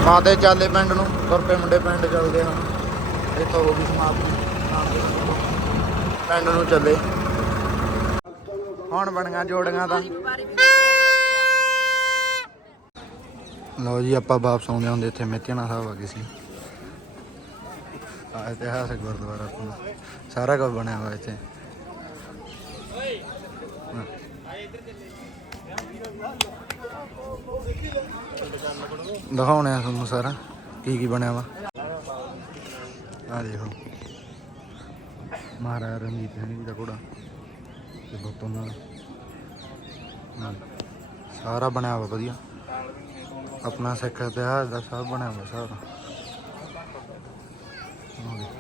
ਮਾਤੇ ਚਾਲੇ ਪਿੰਡ ਨੂੰ ਤੁਰਪੇ ਮੁੰਡੇ ਪਿੰਡ ਚੱਲਦੇ ਹਾਂ ਇੱਥੋਂ ਹੋ ਗਈ ਸਮਾਪਤੀ। ਪਿੰਡ ਨੂੰ ਚੱਲੇ। ਹੁਣ ਬਣੀਆਂ ਜੋੜੀਆਂ ਤਾਂ। ਲਓ ਜੀ, ਆਪਾਂ ਵਾਪਸ ਆਉਂਦੇ ਹੁੰਦੇ ਇੱਥੇ ਮਿੱਤੀਆਣਾ ਸਾਹਿਬ ਆ ਗਏ ਸੀ। ਆ ਇਤਿਹਾਸਕ ਗੁਰਦੁਆਰਾ। ਸਾਰਾ ਕੁਝ ਬਣਿਆ ਹੋਇਆ ਇੱਥੇ। ਦਿਖਾਉਣੇ ਆ ਤੁਹਾਨੂੰ ਸਾਰਾ, ਕੀ ਕੀ ਬਣਿਆ ਵਾ। ਆ ਦੇਖੋ। ਮਹਾਰਾਜਾ ਰਣਜੀਤ ਸਿੰਘ ਜੀ ਦਾ ਘੋੜਾ ਤੇ ਬਹੁਤ ਨਾਲ ਨਾਲ ਸਾਰਾ ਬਣਿਆ ਵਾ ਵਧੀਆ। ਆਪਣਾ ਸਿੱਖ ਇਤਿਹਾਸ ਦਾ ਸਭ ਬਣਿਆ ਵਾ ਸਾਰਾ। ਆਹ ਦੇਖੋ।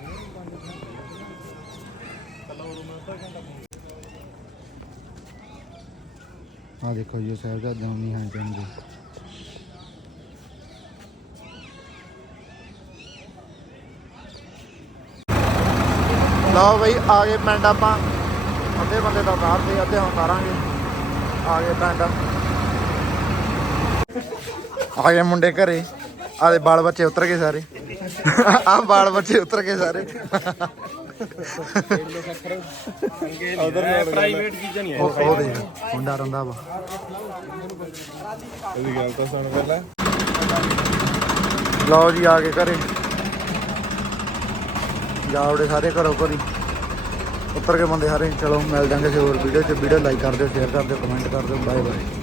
ਆਹ ਦੇਖੋ ਜੀ ਸਾਹਿਬਜ਼ਾਦੇ ਮੰਮੀ ਹਾਂ ਚੰਦ ਲਓ ਬਈ ਆ ਗਏ ਪਿੰਡ ਆਪਾਂ। ਅੱਧੇ ਬੰਦੇ ਤਾਂ ਉਤਾਰਦੇ ਅੱਧੇ ਹੁਣ ਉਤਾਰਾਂਗੇ ਆ ਗਏ ਪਿੰਡ। ਆ ਗਏ ਮੁੰਡੇ ਘਰੇ। ਆਦੇ ਬਾਲ ਬੱਚੇ ਉਤਰ ਗਏ ਸਾਰੇ। ਆ ਬਾਲ ਬੱਚੇ ਉਤਰ ਗਏ ਸਾਰੇ। ਪ੍ਰਾਈਵੇਟ ਚੀਜ਼ਾਂ ਨਹੀਂ ਉਹ ਉਹ ਦੇਖ ਮੁੰਡਾ ਰੰਦਾ ਵਾ। ਇਹਦੀ ਗੱਲ ਤਾਂ ਸੁਣ ਪਹਿਲਾਂ। ਲਓ ਜੀ ਆ ਗਏ ਘਰੇ। ਜਾ ਜਾਵੜੇ ਸਾਰੇ ਘਰੋਂ ਘਰੀ। ਉੱਤਰ ਕੇ ਬੰਦੇ ਸਾਰੇ, ਚਲੋ ਮਿਲ ਜਾਂਗੇ ਕਿਸੇ ਹੋਰ ਵੀਡੀਓ 'ਚ। ਵੀਡੀਓ ਲਾਈਕ ਕਰ ਦਿਓ ਸ਼ੇਅਰ ਕਰ ਦਿਓ ਕਮੈਂਟ ਕਰ ਦਿਓ। Bye bye